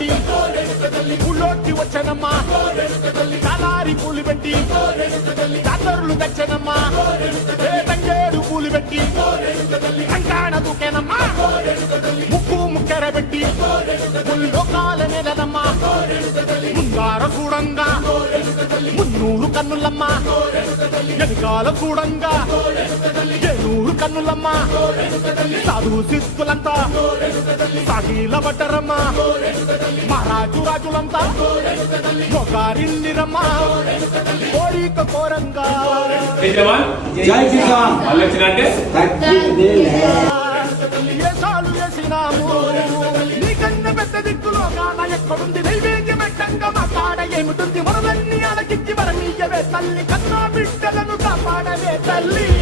పెట్టి ఊళ్ళోకి వచ్చనమ్మా కాలారి పూలు పెట్టి జాతరులు తెచ్చనమ్మా తంగేడు పూలు పెట్టి కంకాణ దూకేనమ్మా ముక్కు ముక్కెర పెట్టి ముల్లోకాల నెలనమ్మా ముంగార చూడంగా మున్నూరు కన్నులమ్మా వెనకాల చూడంగా ఏనూరు కన్నులమ్మా సాధు సిద్ధులంతా సాగిల పడ్డరమ్మా మహారాజు రాజులంతా మొగారిల్లిరమ్మా కోరిక కోరంగా జై కిసాన్ ఏసాలు వేసినాము నీకన్నా పెద్ద దిక్కులో కాన ఎక్కడుంది నైవేద్యం ఎట్టంగా మా కాడ ఏమిటుంది మనలన్నీ అలకిచ్చి వరమీయవే తల్లి కన్నా బిడ్డలను కాపాడవే తల్లి.